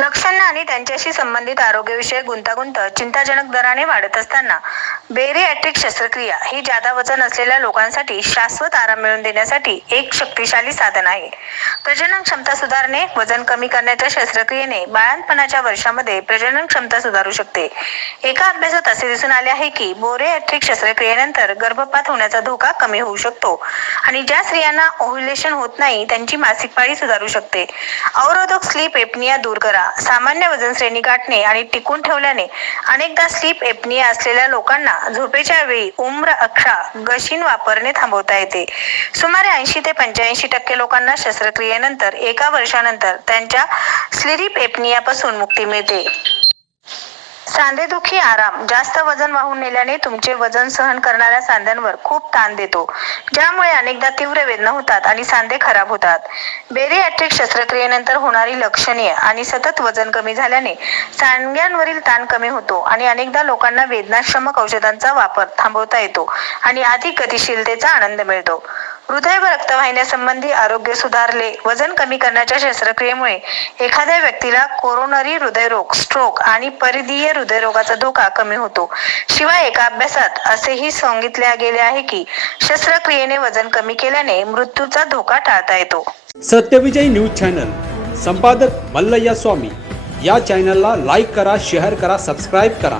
लक्षणं आणि त्यांच्याशी संबंधित आरोग्यविषयक गुंतागुंत चिंताजनक दराने वाढत असताना बेरिॲट्रिक शस्त्रक्रिया ही जादा वजन असलेल्या लोकांसाठी शाश्वत आराम मिळवून देण्यासाठी एक शक्तिशाली साधन आहे. प्रजनन क्षमता सुधारणे वजन कमी करण्याच्या शस्त्रक्रियेने बाळंतपणाच्या वर्षामध्ये प्रजनन क्षमता सुधारू शकते. एका अभ्यासात असे दिसून आले आहे की बोरेॲट्रिक शस्त्रक्रियेनंतर गर्भपात होण्याचा धोका कमी होऊ शकतो आणि ज्या स्त्रियांना ओव्ह्युलेशन होत नाही त्यांची मासिक पाळी सुधारू शकते. अवरोधक स्लीप एपनिया दूर करा. सामान्य वजन श्रेणी गाठणे आणि टिकून ठेवल्याने अनेकदा स्लीप एपनिया असलेल्या लोकांना झोपेच्या वेळी उम्र अक्षा गशीन वापरणे थांबवता येते. सुमारे ऐंशी ते पंच्याऐंशी टक्के लोकांना शस्त्रक्रियेनंतर एका वर्षानंतर त्यांच्या स्लिरिप एपनियापासून मुक्ती मिळते. सांधेदुखी आराम जास्त वजन वाहून नेल्याने तुमचे वजन सहन करणाऱ्या सांध्यांवर खूप ताण देतो. ज्यामुळे अनेकदा तीव्र वेदना होतात आणि सांधे खराब होतात. बेरियाट्रिक शस्त्रक्रियेनंतर होणारी लक्षणीय आणि सतत वजन कमी झाल्याने सांध्यांवरील ताण कमी होतो आणि अनेकदा लोकांना वेदनाशमक औषधांचा वापर थांबवता येतो आणि अधिक गतिशीलतेचा आनंद मिळतो. हृदय व रक्तवाहिन्यासंबंधी आरोग्य सुधारले वजन कमी करण्याच्या शस्त्रक्रियेमुळे एखाद्या व्यक्तीला कोरोनरी हृदयरोग स्ट्रोक आणि परिधीय हृदयरोगाचा धोका कमी होतो. शिवाय एका अभ्यासात असेही सांगितले गेले आहे की शस्त्रक्रियेने वजन कमी केल्याने मृत्यूचा धोका टाळता येतो. सत्यविजय न्यूज चॅनल संपादक मल्लय्या स्वामी. या चॅनलला लाईक करा शेअर करा सबस्क्राईब करा.